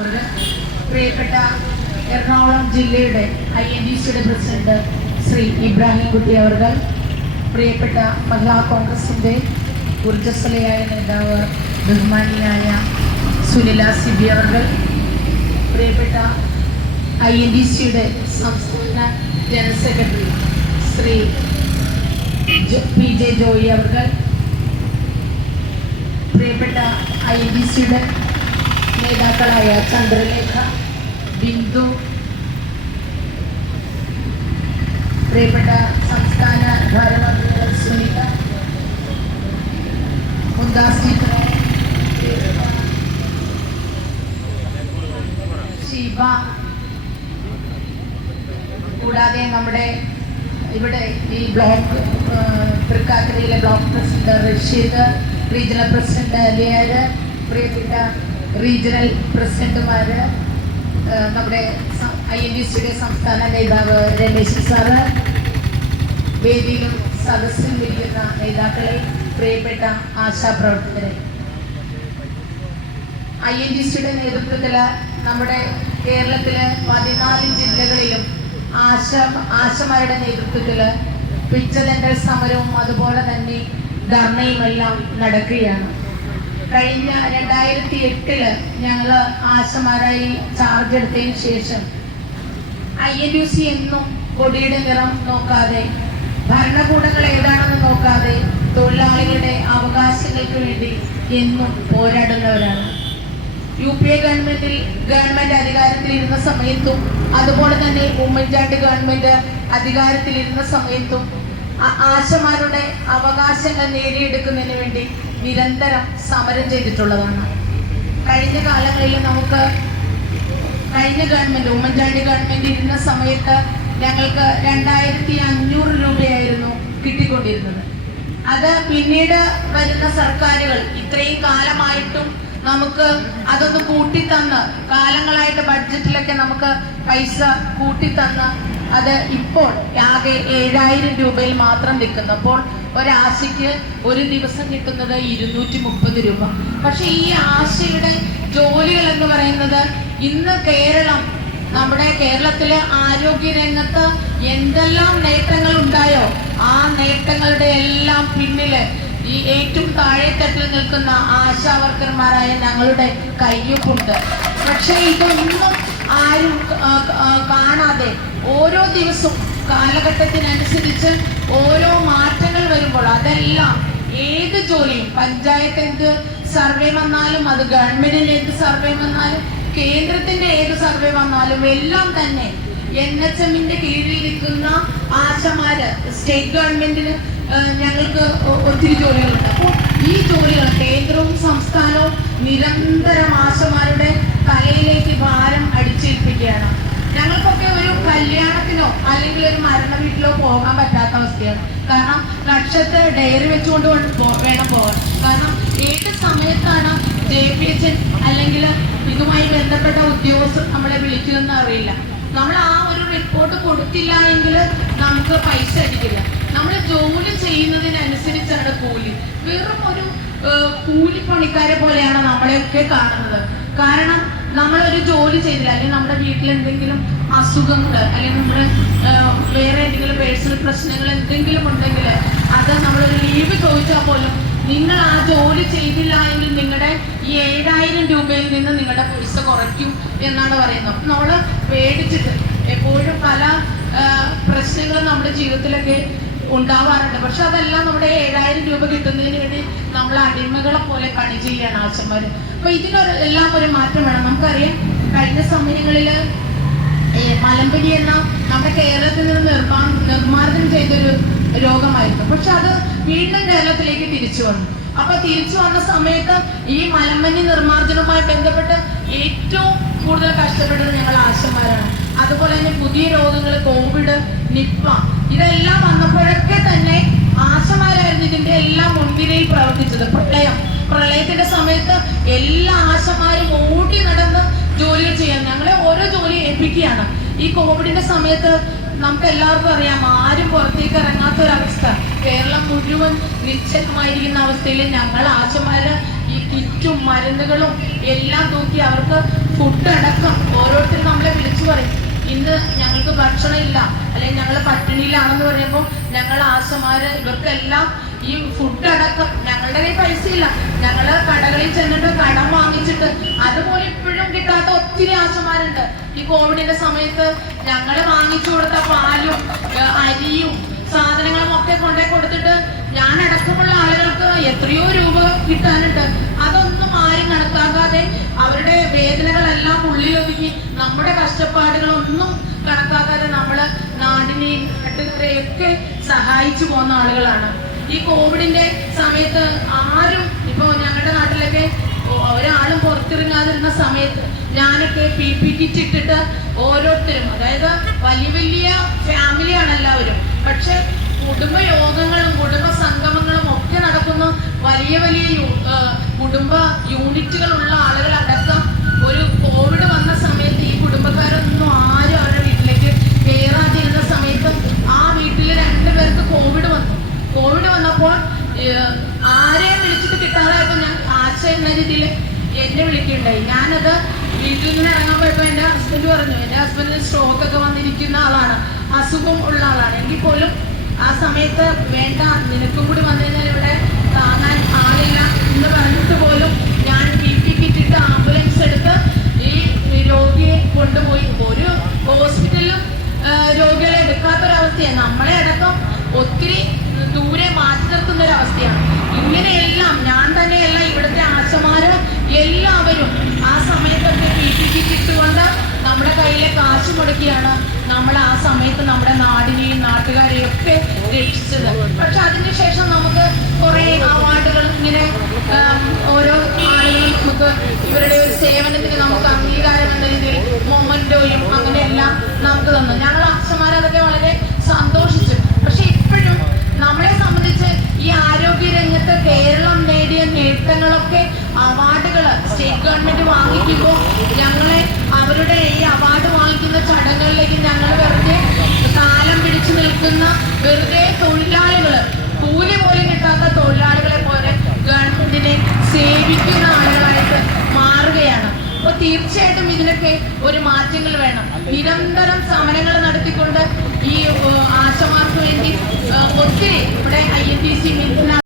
അവരുടെ പ്രിയപ്പെട്ട എറണാകുളം ജില്ലയുടെ ഐ എൻ ഡി സിയുടെ പ്രസിഡന്റ് ശ്രീ ഇബ്രാഹിം കുട്ടി അവർ പ്രിയപ്പെട്ട മഹിളാ കോൺഗ്രസിന്റെ ഊർജസ്വലയായ നേതാവ് ബഹുമാനിയായ സുനില സിബി അവർ പ്രിയപ്പെട്ട ഐ എൻ ഡി സിയുടെ സംസ്ഥാന general secretary Shri P J Joy അവർ പ്രിയപ്പെട്ട ഐ എൻ ഡി സിയുടെ നേതാക്കളായ ചന്ദ്രലേഖ ബിന്ദു പ്രിയപ്പെട്ട സംസ്ഥാന ഭാരവാഹികൾ സുനിത മുന്താസി ശിവ കൂടാതെ നമ്മുടെ ഇവിടെ ഈ block തൃക്കാക്കരയിലെ block president Rasheed regional president ലിയാര് പ്രിയപ്പെട്ട റീജിയണൽ പ്രസിഡന്റുമാർ നമ്മുടെ ഐ എൻ ഡി സിയുടെ സംസ്ഥാന നേതാവ് രമേശ് സാറ് വേദിയിലും സദസ്സിലും ഇരിക്കുന്ന നേതാക്കളെ പ്രിയപ്പെട്ട ആശാപ്രവർത്തകരെ. ഐ എൻ ഡി സിയുടെ നേതൃത്വത്തിൽ നമ്മുടെ കേരളത്തിലെ പതിനാല് ജില്ലകളിലും ആശ ആശമാരുടെ നേതൃത്വത്തിൽ പിച്ചതണ്ടൽ സമരവും അതുപോലെ തന്നെ ധർണയുമെല്ലാം നടക്കുകയാണ്. കഴിഞ്ഞ രണ്ടായിരത്തി എട്ടിൽ ഞങ്ങൾ ആശമാരായി ചാർജ് എടുത്തതിന് ശേഷം ഐ എൻ യു സി എന്നും കൊടിയുടെ നിറം നോക്കാതെ ഭരണകൂടങ്ങൾ ഏതാണെന്ന് നോക്കാതെ തൊഴിലാളികളുടെ അവകാശങ്ങൾക്ക് വേണ്ടി എന്നും പോരാടുന്നവരാണ്. യു പി എ ഗവൺമെന്റിൽ ഗവൺമെന്റ് അധികാരത്തിലിരുന്ന സമയത്തും അതുപോലെ തന്നെ ഉമ്മൻചാണ്ടി ഗവൺമെന്റ് അധികാരത്തിലിരുന്ന സമയത്തും ആശമാരുടെ അവകാശങ്ങൾ നേടിയെടുക്കുന്നതിന് വേണ്ടി നിരന്തരം സമരം ചെയ്തിട്ടുള്ളതാണ്. കഴിഞ്ഞ കാലങ്ങളിൽ നമുക്ക് കഴിഞ്ഞ ഗവൺമെന്റ് ഉമ്മൻചാണ്ടി ഗവൺമെന്റ് ഇരുന്ന സമയത്ത് ഞങ്ങൾക്ക് രണ്ടായിരത്തി അഞ്ഞൂറ് രൂപയായിരുന്നു കിട്ടിക്കൊണ്ടിരുന്നത്. അത് പിന്നീട് വരുന്ന സർക്കാരുകൾ ഇത്രയും കാലമായിട്ടും നമുക്ക് അതൊന്ന് കൂട്ടിത്തന്ന് കാലങ്ങളായിട്ട് ബഡ്ജറ്റിലൊക്കെ നമുക്ക് പൈസ കൂട്ടിത്തന്ന് അത് ഇപ്പോൾ ആകെ ഏഴായിരം രൂപയിൽ മാത്രം നിൽക്കുന്നു. അപ്പോൾ ഒരാശയ്ക്ക് ഒരു ദിവസം കിട്ടുന്നത് ഇരുന്നൂറ്റി മുപ്പത് രൂപ. പക്ഷെ ഈ ആശയുടെ ജോലികൾ എന്ന് പറയുന്നത് ഇന്ന് കേരളം നമ്മുടെ കേരളത്തിലെ ആരോഗ്യ രംഗത്ത് എന്തെല്ലാം നേട്ടങ്ങൾ ഉണ്ടായോ ആ നേട്ടങ്ങളുടെ എല്ലാം പിന്നിൽ ഈ ഏറ്റവും താഴെത്തട്ടിൽ നിൽക്കുന്ന ആശാ വർക്കർമാരായ ഞങ്ങളുടെ കയ്യൊപ്പുണ്ട്. പക്ഷേ ഇതൊന്നും ആരും കാണാതെ ഓരോ ദിവസവും കാലഘട്ടത്തിനനുസരിച്ച് ഓരോ ഏത് ജോലിയും പഞ്ചായത്ത് എന്ത് സർവേ വന്നാലും അത് ഗവൺമെന്റിന്റെ എന്ത് സർവേ വന്നാലും കേന്ദ്രത്തിന്റെ ഏത് സർവേ വന്നാലും എല്ലാം തന്നെ എൻ എച്ച് എമ്മിന്റെ കീഴിൽ നിൽക്കുന്ന ആശമാര് സ്റ്റേറ്റ് ഗവൺമെന്റിന് ഞങ്ങൾക്ക് ഒത്തിരി ജോലികളുണ്ട്. അപ്പോൾ ഈ ജോലികൾ കേന്ദ്രവും സംസ്ഥാനവും നിരന്തരം ആശമാരുടെ തലയിലേക്ക് ഭാരം അടിച്ചേൽപ്പിക്കുകയാണ്. ഞങ്ങൾക്കൊക്കെ ഒരു കല്യാണത്തിനോ അല്ലെങ്കിൽ ഒരു മരണ വീട്ടിലോ പോകാൻ പറ്റാത്ത അവസ്ഥയാണ്. കാരണം നക്ഷത്ര ഡയറി വെച്ചുകൊണ്ട് കൊണ്ട് വേണം പോകാൻ. കാരണം ഏത് സമയത്താണ് ജെ പി എച്ച് അല്ലെങ്കിൽ ഇതുമായി ബന്ധപ്പെട്ട ഉദ്യോഗസ്ഥർ നമ്മളെ വിളിക്കുമെന്ന് അറിയില്ല. നമ്മൾ ആ ഒരു റിപ്പോർട്ട് കൊടുത്തില്ല എങ്കിൽ നമുക്ക് പൈസ അടിക്കില്ല. നമ്മൾ ജോലി ചെയ്യുന്നതിനനുസരിച്ചാണ് കൂലി. വെറും ഒരു കൂലിപ്പണിക്കാരെ പോലെയാണ് നമ്മളെയൊക്കെ കാണുന്നത്. കാരണം നമ്മളൊരു ജോലി ചെയ്തില്ല അല്ലെങ്കിൽ നമ്മുടെ വീട്ടിൽ എന്തെങ്കിലും അസുഖങ്ങൾ അല്ലെങ്കിൽ നമ്മുടെ വേറെ എന്തെങ്കിലും പേഴ്സണൽ പ്രശ്നങ്ങൾ എന്തെങ്കിലും ഉണ്ടെങ്കിൽ അത് നമ്മളൊരു ലീവ് ചോദിച്ചാൽ പോലും നിങ്ങൾ ആ ജോലി ചെയ്തില്ല എങ്കിൽ നിങ്ങളുടെ ഈ ഏഴായിരം രൂപയിൽ നിന്ന് നിങ്ങളുടെ പൈസ കുറയ്ക്കും എന്നാണ് പറയുന്നത്. നമ്മൾ പേടിച്ചിട്ട് എപ്പോഴും പല പ്രശ്നങ്ങളും നമ്മുടെ ജീവിതത്തിലൊക്കെ ഉണ്ടാവാറുണ്ട്. പക്ഷെ അതെല്ലാം നമ്മുടെ ഏഴായിരം രൂപ കിട്ടുന്നതിന് വേണ്ടി നമ്മൾ അടിമകളെ പോലെ പണി ചെയ്യാണ് ആശന്മാര്. അപ്പൊ ഇതിനൊരു എല്ലാം ഒരു മാറ്റം വേണം. നമുക്കറിയാം കഴിഞ്ഞ സമയങ്ങളിൽ മലമ്പടി എന്ന നമ്മുടെ കേരളത്തിൽ നിന്ന് നിർമ്മാ നിർമ്മാർജനം ചെയ്തൊരു രോഗമായിരുന്നു. പക്ഷെ അത് വീണ്ടും കേരളത്തിലേക്ക് തിരിച്ചു വന്നു. അപ്പൊ തിരിച്ചു വന്ന സമയത്ത് ഈ മലമ്പനി നിർമ്മാർജനവുമായി ബന്ധപ്പെട്ട് ഏറ്റവും കൂടുതൽ കഷ്ടപ്പെടുന്നത് ഞങ്ങൾ ആശന്മാരാണ്. അതുപോലെ തന്നെ പുതിയ രോഗങ്ങൾ കോവിഡ് നിപ്പ ഇതെല്ലാം വന്നപ്പോഴൊക്കെ തന്നെ ആശമാരായിരുന്നു ഇതിന്റെ എല്ലാം മുൻനിരയിൽ പ്രവർത്തിച്ചത്. പ്രളയം. പ്രളയത്തിന്റെ സമയത്ത് എല്ലാ ആശമാരും ഓടി നടന്ന് ജോലികൾ ചെയ്യാൻ. ഞങ്ങളെ ഓരോ ജോലി ഏൽപ്പിക്കുകയാണ്. ഈ കോവിഡിന്റെ സമയത്ത് നമുക്ക് എല്ലാവർക്കും അറിയാം ആരും പുറത്തേക്ക് ഇറങ്ങാത്ത ഒരവസ്ഥ കേരളം മുഴുവൻ നിശ്ചലമായിരിക്കുന്ന അവസ്ഥയിൽ ഞങ്ങൾ ആശമാര് ഈ കിറ്റും മരുന്നുകളും എല്ലാം നോക്കി അവർക്ക് ഫുഡ് അടക്കം ഓരോരുത്തരും നമ്മളെ ഇന്ന് ഞങ്ങൾക്ക് ഭക്ഷണം ഇല്ല അല്ലെങ്കിൽ ഞങ്ങൾ പട്ടിണിയിലാണെന്ന് പറയുമ്പോൾ ഞങ്ങൾ ആശമാര് ഇവർക്കെല്ലാം ഈ ഫുഡ് അടക്കം ഞങ്ങളുടെ കയ്യിൽ പൈസ ഇല്ല ഞങ്ങൾ കടകളിൽ ചെന്നിട്ട് കടം വാങ്ങിച്ചിട്ട് അതുപോലെ ഇപ്പോഴും കിട്ടാത്ത ഒത്തിരി ആശമാരുണ്ട്. ഈ കോവിഡിന്റെ സമയത്ത് ഞങ്ങൾ വാങ്ങിച്ചു കൊടുത്ത പാലും അരിയും സാധനങ്ങളും ഒക്കെ കൊണ്ടേ കൊടുത്തിട്ട് ഞാൻ അടക്കമുള്ള ആളുകൾക്ക് എത്രയോ രൂപ കിട്ടാനുണ്ട്. അതൊന്നും ആരും കണക്കാക്കാതെ അവരുടെ വേദനകളെല്ലാം ഉള്ളിലൊതുക്കി നമ്മുടെ കഷ്ടപ്പാടുകളൊന്നും കണക്കാക്കാതെ നമ്മൾ നാടിനെയും നാട്ടുകാരെയും ഒക്കെ സഹായിച്ചു പോകുന്ന ആളുകളാണ്. ഈ കോവിഡിന്റെ സമയത്ത് ആരും ഇപ്പൊ ഞങ്ങളുടെ നാട്ടിലൊക്കെ ഒരാളും പുറത്തിറങ്ങാതിരുന്ന സമയത്ത് ഞാനൊക്കെ പി പി കിറ്റ് ഇട്ടിട്ട് ഓരോരുത്തരും അതായത് വലിയ വലിയ ഫാമിലിയാണ് എല്ലാവരും. പക്ഷെ കുടുംബ യോഗങ്ങളും കുടുംബ സംഗമങ്ങളും ഒക്കെ നടക്കുന്ന വലിയ വലിയ കുടുംബ യൂണിറ്റുകളുള്ള ആളുകളടക്കം ഒരു കോവിഡ് വന്ന സമയത്ത് ഈ കുടുംബക്കാരൊന്നും ആരും അവരുടെ വീട്ടിലേക്ക് കയറാതിരുന്ന സമയത്ത് ആ വീട്ടിൽ രണ്ടുപേർക്ക് കോവിഡ് വന്നു കോവിഡ് വന്നപ്പോൾ ഏഹ്, ആരെയും വിളിച്ചിട്ട് കിട്ടാതായപ്പോൾ ഞാൻ ആശ എന്ന രീതിയിൽ വിളിക്കുകയുണ്ടായി ഞാനത് വീട്ടിൽ നിന്ന് ഇറങ്ങാൻ പോയപ്പോൾ എന്റെ ഹസ്ബൻഡ് പറഞ്ഞു എന്റെ ഹസ്ബൻഡിന് സ്ട്രോക്ക് ഒക്കെ വന്നിരിക്കുന്ന ആളാണ്. അസുഖം ഉള്ള ആളാണ്. എങ്കിൽ പോലും ആ സമയത്ത് വേണ്ട നിനക്കും കൂടി വന്നു കഴിഞ്ഞാൽ ഇവിടെ താങ്ങാൻ ആളില്ല എന്ന് പറഞ്ഞിട്ട് പോലും ഞാൻ പി പി കിട്ടിട്ട് ആംബുലൻസ് എടുത്ത് ഈ രോഗിയെ കൊണ്ടുപോയി ഒരു ഹോസ്പിറ്റലിലും ആ, രോഗികളെ എടുക്കാത്തൊരവസ്ഥയാണ് നമ്മളെ അടക്കം ഒത്തിരി ദൂരെ മാറ്റി നിർത്തുന്ന ഒരു അവസ്ഥയാണ് ഇങ്ങനെയെല്ലാം ഞാൻ തന്നെയല്ല ഇവിടുത്തെ ആശമാര് എല്ലാവരും ആ സമയത്തൊക്കെ പി പി കിറ്റ് ഇട്ടുകൊണ്ട് നമ്മുടെ കയ്യിലെ കാശ് മുടക്കിയാണ് നമ്മൾ ആ സമയത്ത് നമ്മുടെ നാടിനെയും നാട്ടുകാരെയും ഒക്കെ രക്ഷിച്ചത്. പക്ഷെ അതിനുശേഷം നമുക്ക് കുറേ അവാർഡുകൾ ഇങ്ങനെ ഓരോ ആളുകളും നമുക്ക് ഇവരുടെ ഒരു സേവനത്തിന് നമുക്ക് അംഗീകാരം എന്ന രീതിയിൽ മൊമന്റോയും അങ്ങനെയെല്ലാം നമുക്ക് തന്നു. ഞങ്ങൾ അച്ഛന്മാർ അതൊക്കെ വളരെ സന്തോഷിച്ചു. പക്ഷെ ഇപ്പോഴും നമ്മളെ സംബന്ധിച്ച് ഈ ആരോഗ്യ രംഗത്ത് കേരളം നേടിയ നേട്ടങ്ങളൊക്കെ അവാർഡുകൾ സ്റ്റേറ്റ് ഗവൺമെന്റ് വാങ്ങിക്കുമ്പോൾ ഞങ്ങളെ അവരുടെ ഈ അവാർഡ് വാങ്ങിക്കുന്ന ചടങ്ങുകളിലേക്ക് ഞങ്ങൾ വെറുതെ കാലം പിടിച്ചു നിൽക്കുന്ന വെറുതെ തൊഴിലാളികൾ കൂലി പോലും കിട്ടാത്ത തൊഴിലാളികളെ പോലെ ഗവൺമെന്റിനെ സേവിക്കുന്ന ആളുകളായിട്ട് മാറുകയാണ്. അപ്പൊ തീർച്ചയായിട്ടും ഇതിനൊക്കെ ഒരു മാറ്റങ്ങൾ വേണം. നിരന്തരം സമരങ്ങൾ നടത്തിക്കൊണ്ട് ഈ ആശമാർക്ക് വേണ്ടി ഒത്തിരി ഇവിടെ ഐ എൻ ടി സി